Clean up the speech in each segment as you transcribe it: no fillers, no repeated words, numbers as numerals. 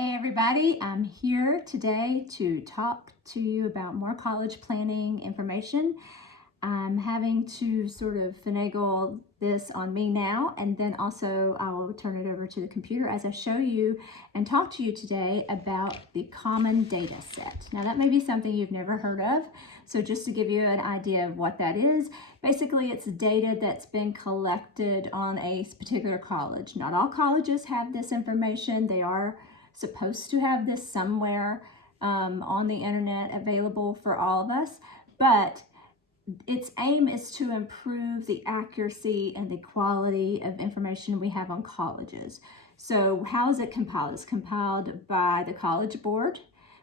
Hey everybody, I'm here today to talk to you about more college planning information. I'm having to sort of finagle this on me now, and then also I will turn it over to the computer as I show you and talk to you today about the Common Data Set. Now that may be something you've never heard of, so just to give you an idea of what that is, basically it's data that's been collected on a particular college. Not all colleges have this information. They are supposed to have this somewhere on the internet available for all of us, but its aim is to improve the accuracy and the quality of information we have on colleges. So how is it compiled? It's compiled by the College Board,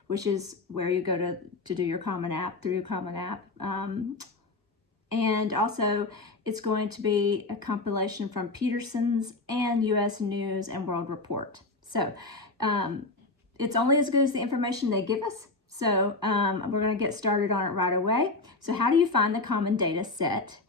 which is where you go to do your Common App, through your Common App. And also it's going to be a compilation from Peterson's and US News and World Report. So it's only as good as the information they give us. So we're going to get started on it right away. So how do you find the common data set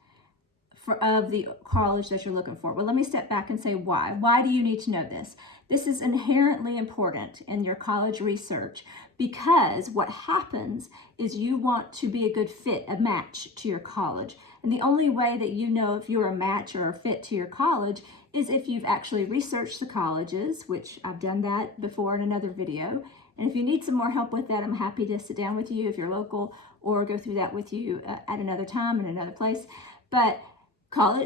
of the college that you're looking for? Well, let me step back and say why. Why do you need to know this? This is inherently important in your college research because what happens is you want to be a good fit, a match to your college. And the only way that you know if you're a match or a fit to your college is if you've actually researched the colleges, which I've done that before in another video. And if you need some more help with that, I'm happy to sit down with you if you're local or go through that with you at another time in another place. But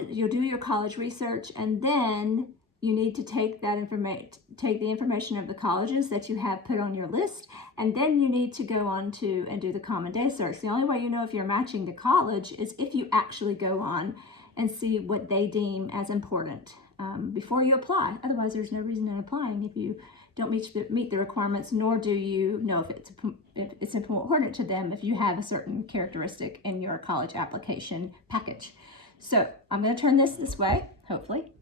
you'll do your college research, and then you need to take the information of the colleges that you have put on your list, and then you need to go on to and do the common data search. The only way you know if you're matching the college is if you actually go on and see what they deem as important before you apply. Otherwise, there's no reason in applying if you don't meet the requirements, nor do you know if it's important to them if you have a certain characteristic in your college application package. So I'm going to turn this way, hopefully.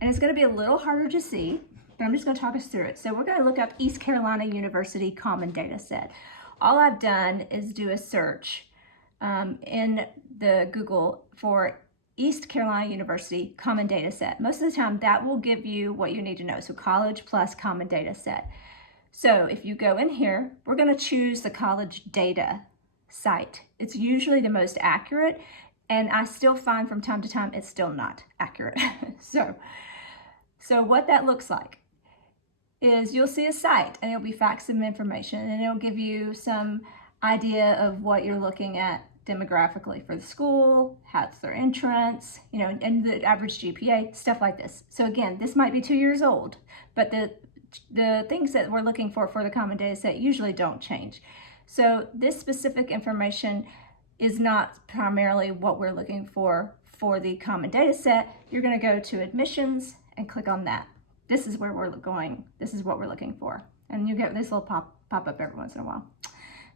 And it's going to be a little harder to see, but I'm just going to talk us through it. So we're going to look up East Carolina University Common Data Set. All I've done is do a search in the Google for East Carolina University Common Data Set. Most of the time that will give you what you need to know. So college plus common data set. So if you go in here, we're going to choose the college data site. It's usually the most accurate, and I still find from time to time it's still not accurate. So what that looks like is you'll see a site and it'll be facts and information, and it'll give you some idea of what you're looking at demographically for the school, how's their entrance, and the average GPA, stuff like this. So again, this might be 2 years old, but the things that we're looking for the common data set usually don't change. So this specific information is not primarily what we're looking for the common data set. You're going to go to admissions and click on that. This is where we're going. This is what we're looking for. And you get this little pop up every once in a while.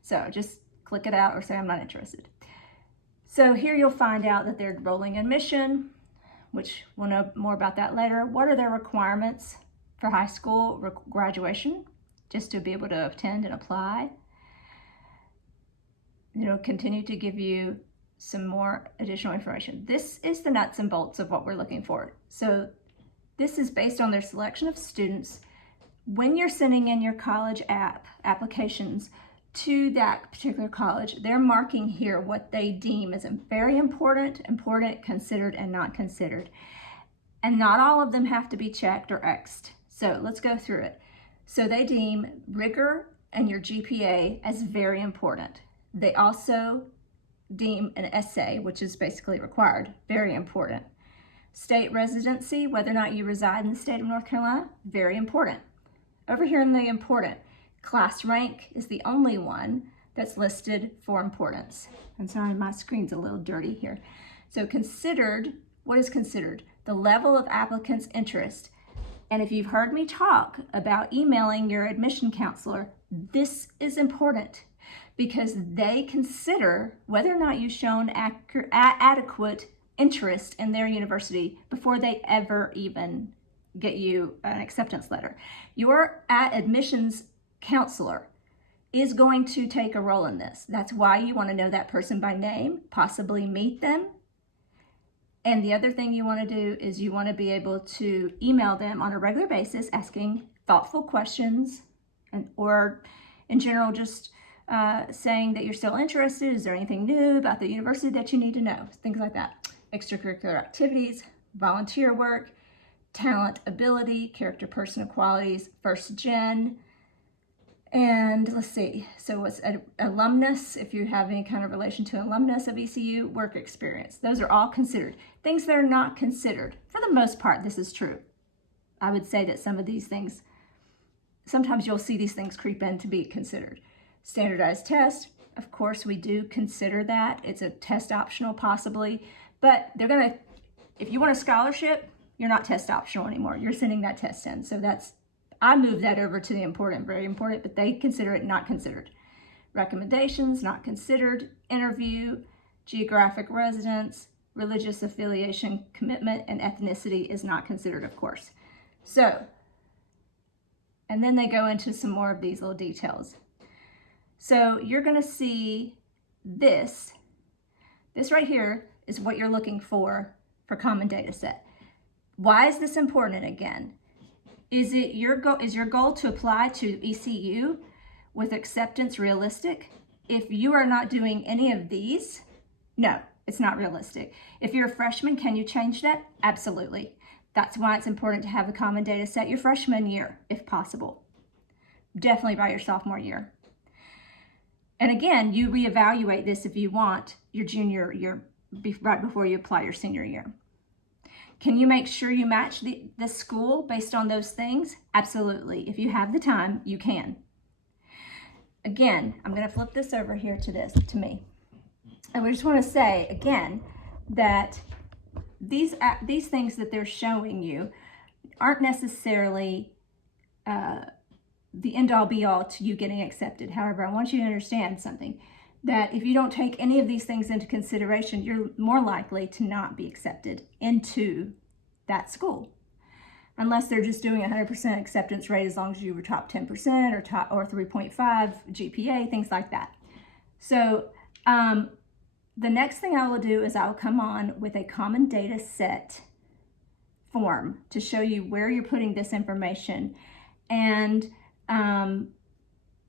So just click it out or say I'm not interested. So here you'll find out that they're rolling admission, which we'll know more about that later. What are their requirements for high school graduation, just to be able to attend and apply? It'll continue to give you some more additional information. This is the nuts and bolts of what we're looking for. So this is based on their selection of students. When you're sending in your college applications to that particular college, they're marking here what they deem as very important, considered, and not considered. And not all of them have to be checked or X'd. So let's go through it. So they deem rigor and your GPA as very important. They also deem an essay, which is basically required, very important. State residency, whether or not you reside in the state of North Carolina, very important. Over here in the important, class rank is the only one that's listed for importance. I'm sorry, my screen's a little dirty here. So considered, what is considered? The level of applicants' interest. And if you've heard me talk about emailing your admission counselor, this is important because they consider whether or not you've shown adequate interest in their university before they ever even get you an acceptance letter. Your admissions counselor is going to take a role in this. That's why you want to know that person by name, possibly meet them, And the other thing you want to do is you want to be able to email them on a regular basis asking thoughtful questions, or in general, just saying that you're still interested. Is there anything new about the university that you need to know? Things like that. Extracurricular activities, volunteer work, talent, ability, character, personal qualities, first gen. And let's see, so what's alumnus, if you have any kind of relation to alumnus of ECU, work experience. Those are all considered. Things that are not considered, for the most part, this is true. I would say that some of these things, sometimes you'll see these things creep in to be considered. Standardized test, of course we do consider that. It's a test optional possibly, but they're gonna, if you want a scholarship, you're not test optional anymore. You're sending that test in. So that's, I moved that over to the important, very important, but they consider it not considered. Recommendations, not considered. Interview, geographic residence, religious affiliation, commitment, and ethnicity is not considered, of course. So, and then they go into some more of these little details. So you're gonna see this right here is what you're looking for common data set. Why is this important again? Is your goal to apply to ECU with acceptance realistic? If you are not doing any of these, no, it's not realistic. If you're a freshman, can you change that? Absolutely. That's why it's important to have a common data set your freshman year, if possible. Definitely by your sophomore year. And again, you reevaluate this if you want your junior year, right before you apply your senior year. Can you make sure you match the school based on those things? Absolutely. If you have the time, you can. Again, I'm going to flip this over here to me. And we just want to say again that these things that they're showing you aren't necessarily the end-all be-all to you getting accepted. However, I want you to understand something, that if you don't take any of these things into consideration, you're more likely to not be accepted into that school, unless they're just doing 100% acceptance rate as long as you were top 10% or 3.5 GPA, things like that. So the next thing I will do is I'll come on with a common data set form to show you where you're putting this information. And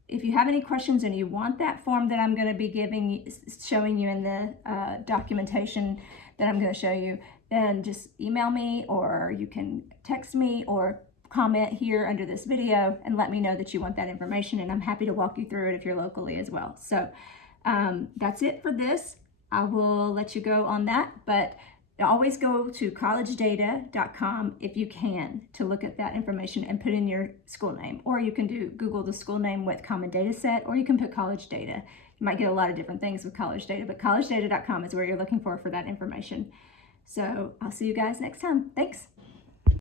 if you have any questions and you want that form that I'm going to be showing you in the documentation that I'm going to show you, then just email me, or you can text me or comment here under this video and let me know that you want that information, and I'm happy to walk you through it if you're locally as well. So that's it for this. I will let you go on that, but always go to collegedata.com if you can to look at that information and put in your school name, or you can Google the school name with common data set, or you can put college data. You might get a lot of different things with college data, but collegedata.com is where you're looking for that information. So I'll see you guys next time. Thanks.